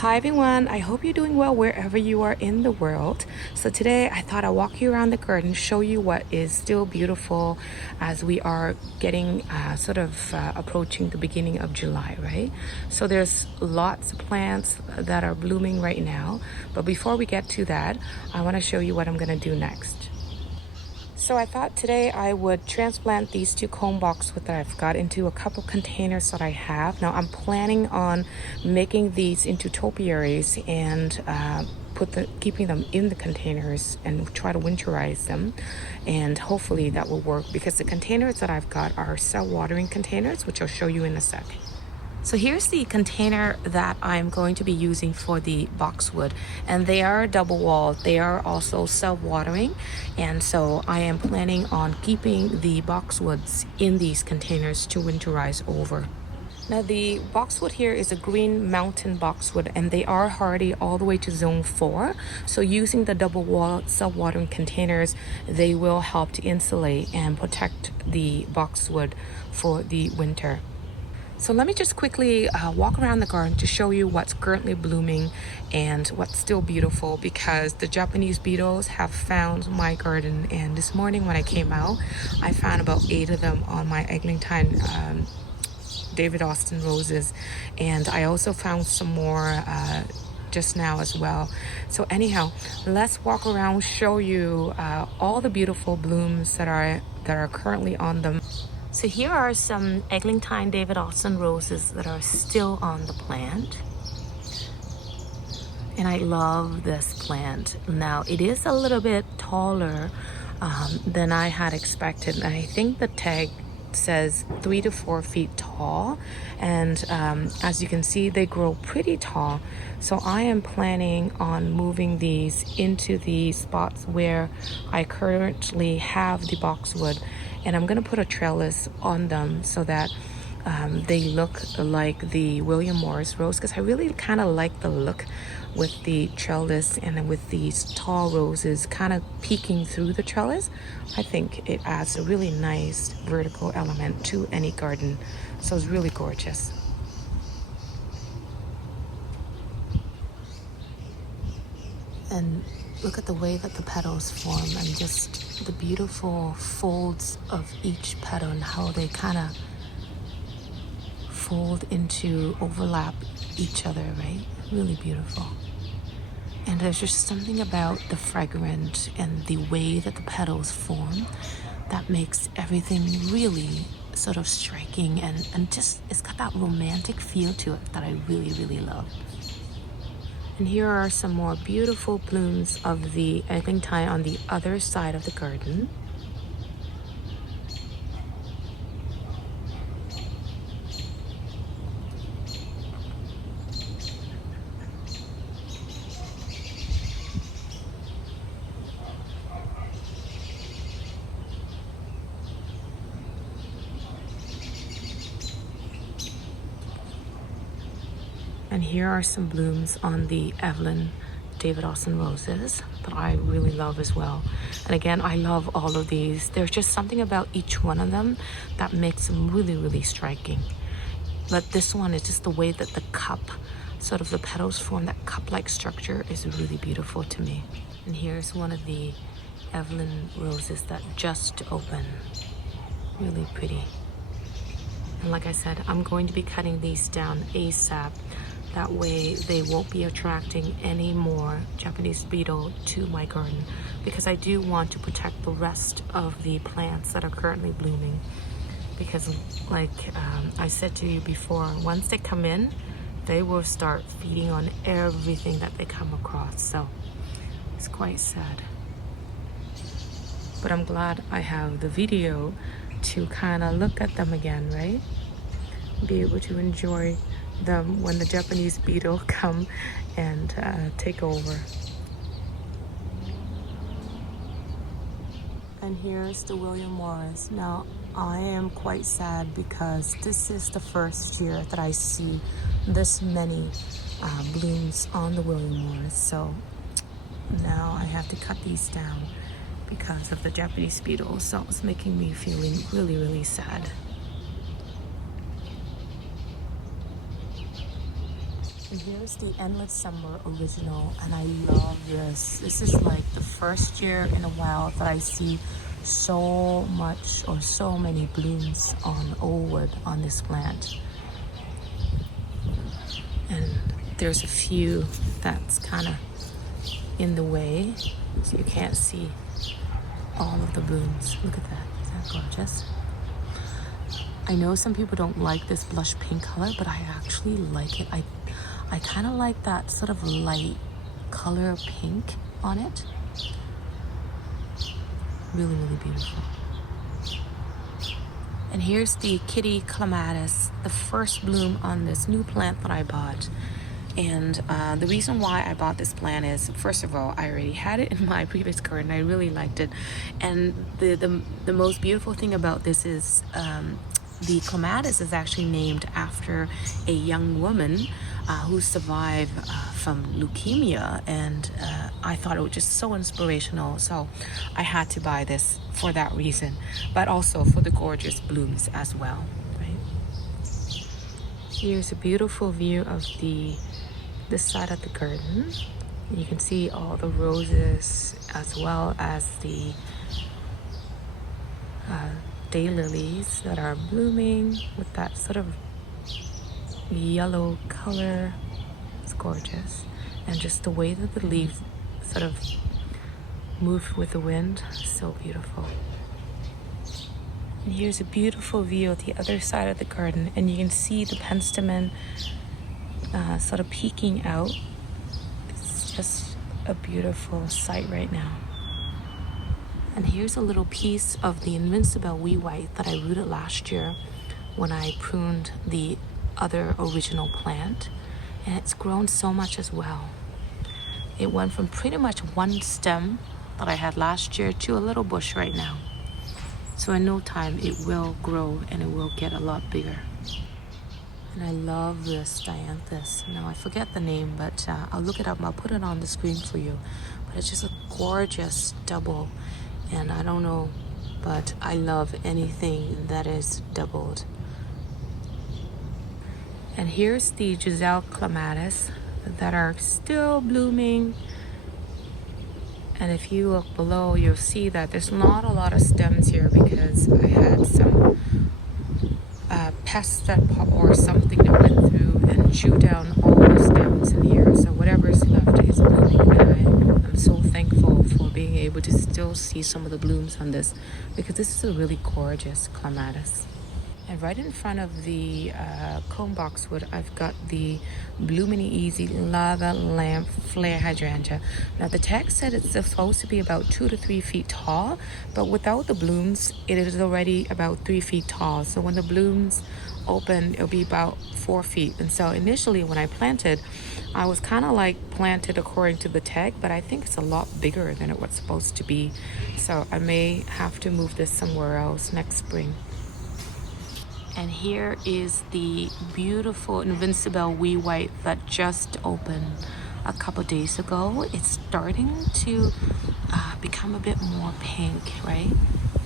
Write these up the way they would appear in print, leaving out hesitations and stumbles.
Hi everyone, I hope you're doing well wherever you are in the world. So today I thought I'd walk you around the garden, show you what is still beautiful as we are getting approaching the beginning of July, right? So there's lots of plants that are blooming right now. But before we get to that, I want to show you what I'm going to do next. So I thought today I would transplant these two cone boxwood that I've got into a couple containers that I have. Now I'm planning on making these into topiaries and keeping them in the containers and try to winterize them, and hopefully that will work because the containers that I've got are self-watering containers, which I'll show you in a sec. So here's the container that I'm going to be using for the boxwood, and they are double walled. They are also self-watering, and so I am planning on keeping the boxwoods in these containers to winterize over. Now the boxwood here is a green mountain boxwood, and they are hardy all the way to zone 4. So using the double wall self-watering containers, they will help to insulate and protect the boxwood for the winter. So let me just quickly walk around the garden to show you what's currently blooming and what's still beautiful, because the Japanese beetles have found my garden, and this morning when I came out I found about 8 of them on my Eglantine David Austin roses, and I also found some more just now as well. So anyhow, let's walk around, show you all the beautiful blooms that are currently on them. So here are some Eglantine David Austin roses that are still on the plant. And I love this plant. Now it is a little bit taller than I had expected. And I think the tag says 3 to 4 feet tall. And as you can see, they grow pretty tall. So I am planning on moving these into the spots where I currently have the boxwood. And I'm going to put a trellis on them so that they look like the William Morris rose, because I really kind of like the look with the trellis and with these tall roses kind of peeking through the trellis. I think it adds a really nice vertical element to any garden. So it's really gorgeous. And look at the way that the petals form, and just the beautiful folds of each petal and how they kind of fold into overlap each other, right? Really beautiful. And there's just something about the fragrance and the way that the petals form that makes everything really sort of striking, and just it's got that romantic feel to it that I really, really love. And here are some more beautiful blooms of the Eglantine on the other side of the garden. And here are some blooms on the Evelyn David Austin roses that I really love as well. And again, I love all of these. There's just something about each one of them that makes them really, really striking. But this one is just the way that the cup, sort of the petals form, that cup-like structure is really beautiful to me. And here's one of the Evelyn roses that just opened. Really pretty. And like I said, I'm going to be cutting these down ASAP. That way they won't be attracting any more Japanese beetle to my garden, because I do want to protect the rest of the plants that are currently blooming. Because like I said to you before, once they come in, they will start feeding on everything that they come across. So it's quite sad. But I'm glad I have the video to kind of look at them again, right? Be able to enjoy them when the Japanese beetle come and take over. And here's the William Morris. Now I am quite sad because this is the first year that I see this many blooms on the William Morris. So now I have to cut these down because of the Japanese beetle. So it's making me feeling really, really sad. And here's the Endless Summer original, and I love this. This is like the first year in a while that I see so much or so many blooms on old wood on this plant. And there's a few that's kind of in the way, so you can't see all of the blooms. Look at that. Isn't that gorgeous? I know some people don't like this blush pink color, but I actually like it. I kind of like that sort of light color pink on it. Really, really beautiful. And here's the Kitty Clematis, the first bloom on this new plant that I bought. And the reason why I bought this plant is, first of all, I already had it in my previous garden. I really liked it. And the most beautiful thing about this is the clematis is actually named after a young woman who survived from leukemia, and I thought it was just so inspirational, so I had to buy this for that reason, but also for the gorgeous blooms as well, right? Here's a beautiful view of this side of the garden. You can see all the roses as well as the daylilies that are blooming with that sort of yellow color. It's gorgeous. And just the way that the leaves sort of move with the wind, so beautiful. And here's a beautiful view of the other side of the garden, and you can see the penstemon sort of peeking out. It's just a beautiful sight right now. And here's a little piece of the Invincible Wee White that I rooted last year when I pruned the other original plant, and it's grown so much as well. It went from pretty much one stem that I had last year to a little bush right now. So in no time it will grow and it will get a lot bigger. And I love this dianthus. Now I forget the name, but I'll look it up and I'll put it on the screen for you. But it's just a gorgeous double. And I don't know, but I love anything that is doubled. And here's the Giselle clematis that are still blooming. And if you look below, you'll see that there's not a lot of stems here because I had some pests or something that went through and chewed down all the stems in here. So whatever's left is blooming, and I'm so thankful for being able to still see some of the blooms on this, because this is a really gorgeous clematis. And right in front of the cone boxwood, I've got the Blooming Easy Lava Lamp Flare Hydrangea. Now the text said it's supposed to be about 2 to 3 feet tall, but without the blooms, it is already about 3 feet tall. So when the blooms open, it'll be about 4 feet. And so initially when I planted, I was kind of like planted according to the tag, but I think it's a lot bigger than it was supposed to be. So I may have to move this somewhere else next spring. And here is the beautiful Invincible Wee White that just opened a couple days ago. It's starting to become a bit more pink, right?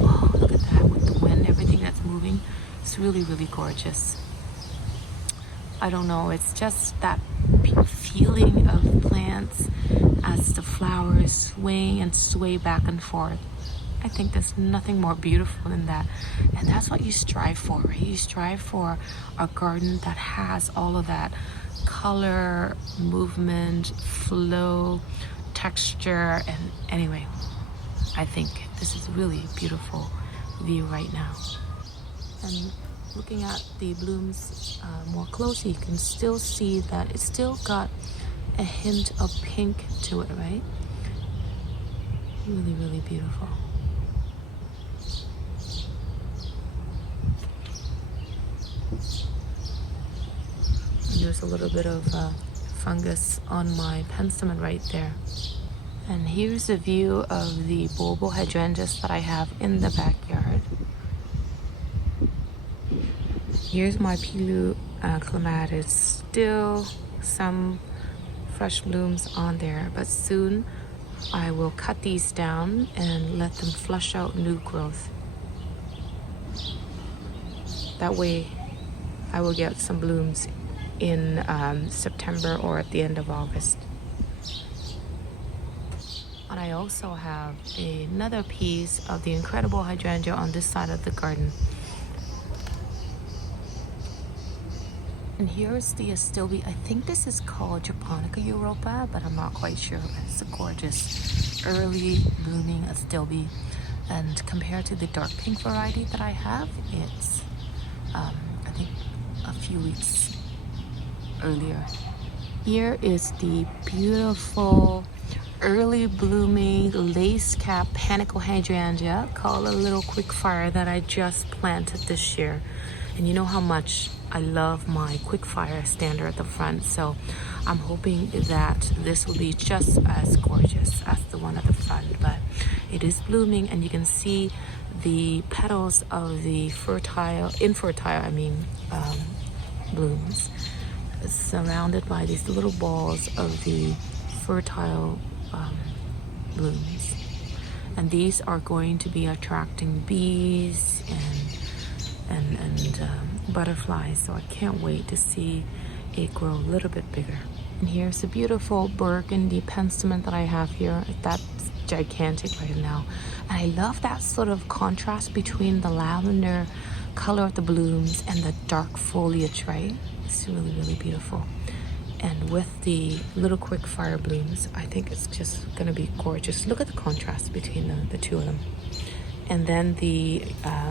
Oh, look at that with the wind, everything that's moving. It's really, really gorgeous. I don't know, it's just that feeling of plants as the flowers swing and sway back and forth. I think there's nothing more beautiful than that. And that's what you strive for, right? You strive for a garden that has all of that color, movement, flow, texture. And anyway, I think this is really a beautiful view right now. And looking at the blooms more closely, you can still see that it's still got a hint of pink to it, right? Really, really beautiful. And there's a little bit of fungus on my penstemon right there. And here's a view of the bulbul hydrangeas that I have in the backyard. Here's my Pilu clematis. Still some fresh blooms on there, but soon I will cut these down and let them flush out new growth. That way I will get some blooms in September or at the end of August. And I also have another piece of the incredible hydrangea on this side of the garden. And here's the astilbe. I think this is called Japonica Europa, but I'm not quite sure. It's a gorgeous early blooming astilbe. And compared to the dark pink variety that I have, it's I think a few weeks earlier. Here is the beautiful early blooming lace cap panicle hydrangea called a little quick fire that I just planted this year. And you know how much I love my quick fire stander at the front, so I'm hoping that this will be just as gorgeous as the one at the front. But it is blooming, and you can see the petals of the infertile blooms surrounded by these little balls of the fertile blooms. And these are going to be attracting bees and butterflies, so I can't wait to see it grow a little bit bigger. And here's a beautiful burgundy penstemon that I have here. That's gigantic right now, and I love that sort of contrast between the lavender color of the blooms and the dark foliage, right? It's really, really beautiful. And with the little quick fire blooms, I think it's just gonna be gorgeous. Look at the contrast between the two of them. And then the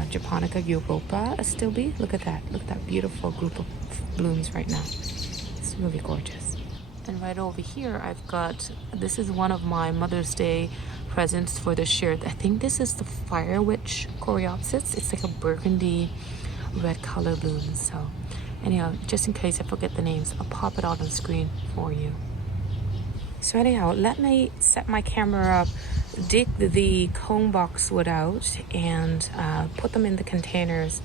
Japonica Europa astilbe. Look at that. Look at that beautiful group of blooms right now. It's really gorgeous. And right over here, I've got, this is one of my Mother's Day presents for this year. I think this is the Fire Witch Coreopsis. It's like a burgundy red color bloom. So anyhow, just in case I forget the names, I'll pop it out on the screen for you. So anyhow, let me set my camera up, dig the cone boxwood out, and put them in the containers.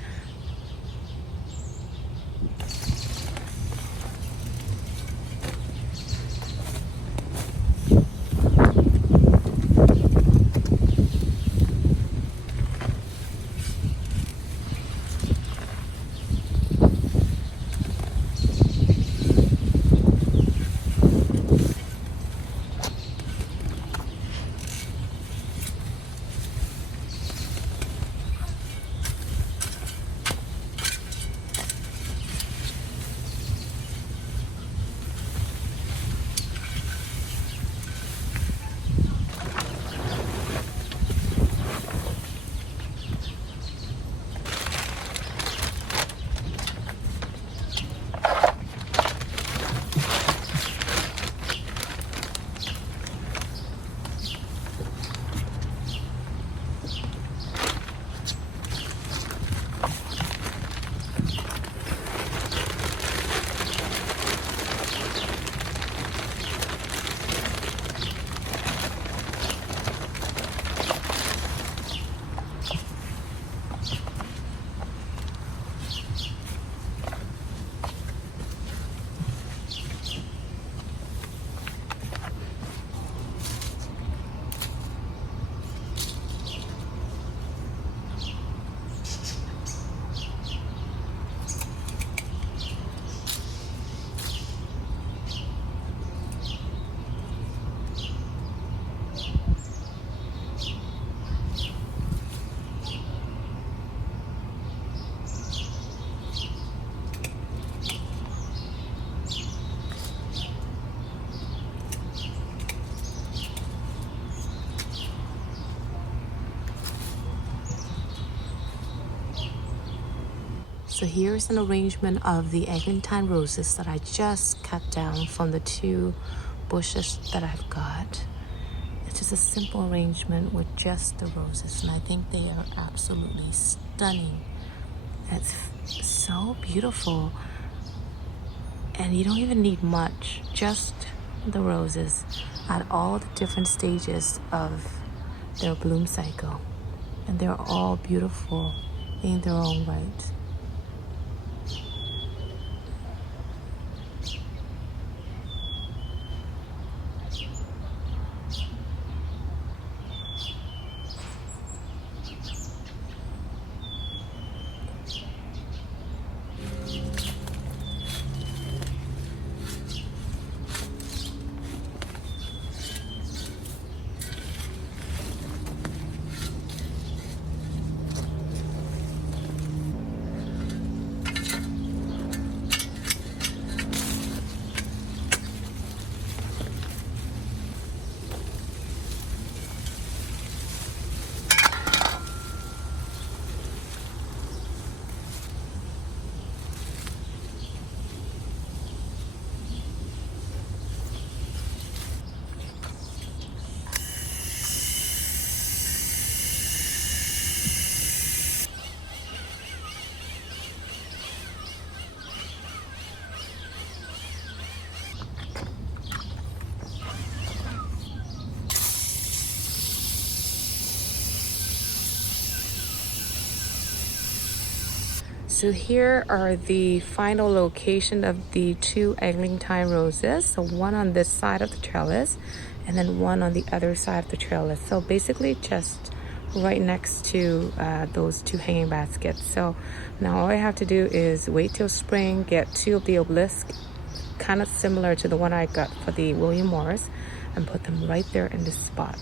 So here's an arrangement of the Eglantyne roses that I just cut down from the 2 bushes that I've got. It's just a simple arrangement with just the roses, and I think they are absolutely stunning. It's so beautiful, and you don't even need much, just the roses at all the different stages of their bloom cycle, and they're all beautiful in their own right. So here are the final location of the two Eglantyne roses. So one on this side of the trellis and then one on the other side of the trellis. So basically just right next to those two hanging baskets. So now all I have to do is wait till spring, get two of the obelisk, kind of similar to the one I got for the William Morris, and put them right there in this spot.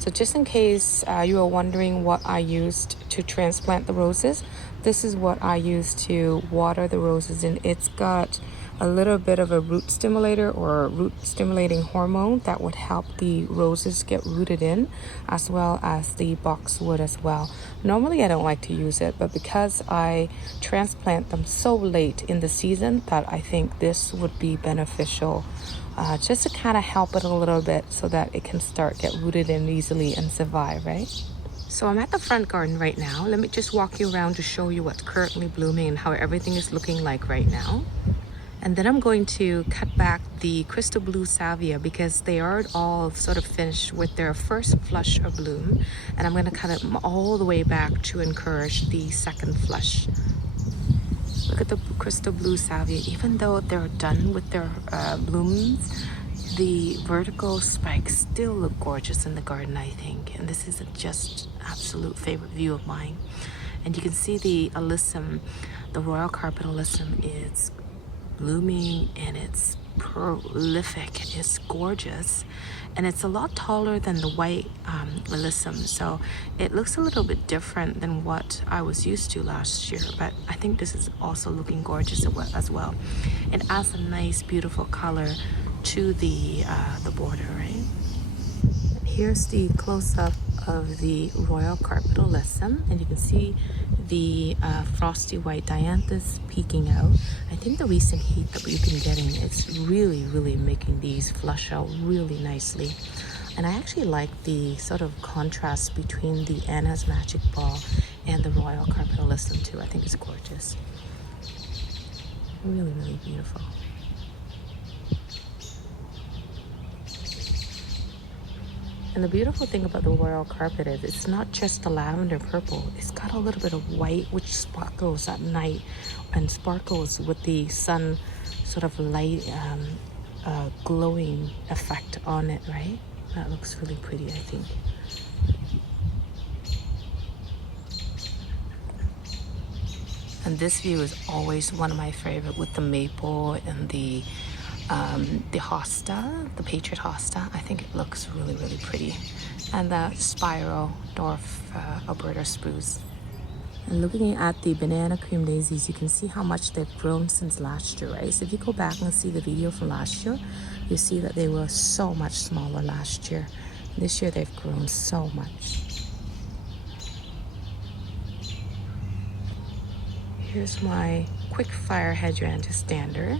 So just in case you are wondering what I used to transplant the roses, this is what I used to water the roses in. It's got a little bit of a root stimulator or root stimulating hormone that would help the roses get rooted in, as well as the boxwood as well. Normally I don't like to use it, but because I transplant them so late in the season that I think this would be beneficial, just to kind of help it a little bit so that it can get rooted in easily and survive, right? So I'm at the front garden right now. Let me just walk you around to show you what's currently blooming and how everything is looking like right now. And then I'm going to cut back the crystal blue salvia because they are all sort of finished with their first flush of bloom. And I'm going to cut them all the way back to encourage the second flush. Look at the crystal blue salvia. Even though they're done with their blooms, the vertical spikes still look gorgeous in the garden, I think. And this is just absolute favorite view of mine. And you can see the alyssum, the royal carpet alyssum is blooming and it's prolific. It's gorgeous. And it's a lot taller than the white alyssum. So it looks a little bit different than what I was used to last year. But I think this is also looking gorgeous as well. It adds a nice, beautiful color to the border, right? Here's the close-up of the royal carpet alyssum, and you can see the frosty white dianthus peeking out. I think the recent heat that we've been getting, it's really making these flush out really nicely. And I actually like the sort of contrast between the Anna's Magic Ball and the royal carpet alyssum too. I think it's gorgeous. Really beautiful. And the beautiful thing about the royal carpet is it's not just the lavender purple. It's got a little bit of white, which sparkles at night and sparkles with the sun sort of light glowing effect on it, right? That looks really pretty, I think. And this view is always one of my favorite with the maple and the hosta, the Patriot hosta. I think it looks really pretty. And the spiral dwarf Alberta spruce. And looking at the banana cream daisies, you can see how much they've grown since last year, right? So if you go back and see the video from last year, you see that they were so much smaller last year. This year they've grown so much. Here's my quick fire hydrangea stander.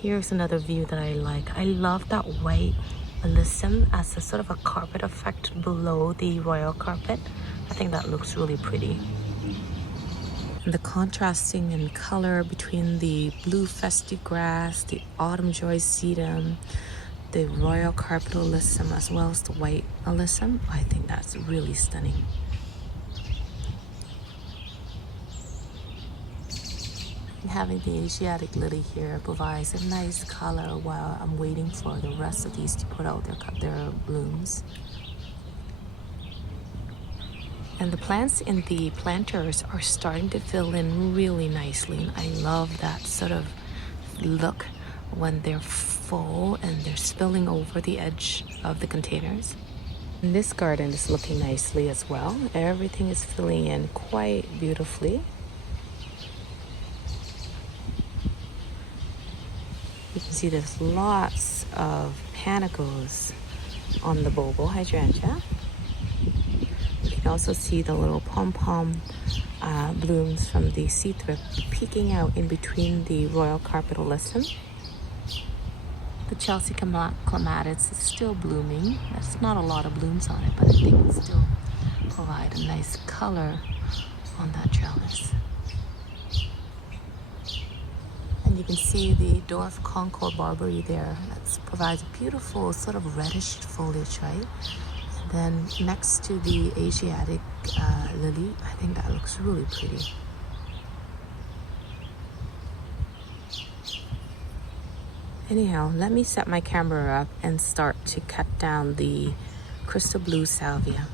Here's another view that I like. I love that white alyssum as a sort of a carpet effect below the royal carpet. I think that looks really pretty. And the contrasting in color between the blue festive grass, the autumn joy sedum, the royal carpet alyssum, as well as the white alyssum, I think that's really stunning. Having the Asiatic lily here provides a nice color while I'm waiting for the rest of these to put out their blooms. And the plants in the planters are starting to fill in really nicely. I love that sort of look when they're full and they're spilling over the edge of the containers. And this garden is looking nicely as well. Everything is filling in quite beautifully. You can see there's lots of panicles on the bobo hydrangea. You can also see the little pom-pom blooms from the sea thrift peeking out in between the royal carpet alyssum. The Chelsea clematis is still blooming. There's not a lot of blooms on it, but I think it still provide a nice color on that trellis. And you can see the dwarf Concord barberry there. That provides a beautiful sort of reddish foliage, right? And then next to the Asiatic lily, I think that looks really pretty. Anyhow, let me set my camera up and start to cut down the crystal blue salvia.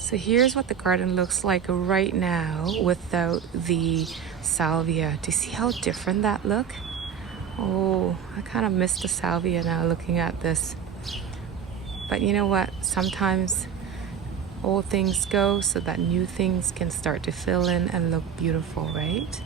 So here's what the garden looks like right now without the salvia. Do you see how different that look? Oh, I kind of miss the salvia now looking at this. But you know what? Sometimes old things go so that new things can start to fill in and look beautiful, right?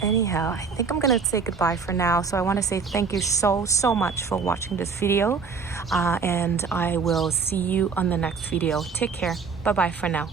Anyhow, I think I'm gonna say goodbye for now. So I want to say thank you so much for watching this video, and I will see you on the next video. Take care. Bye bye for now.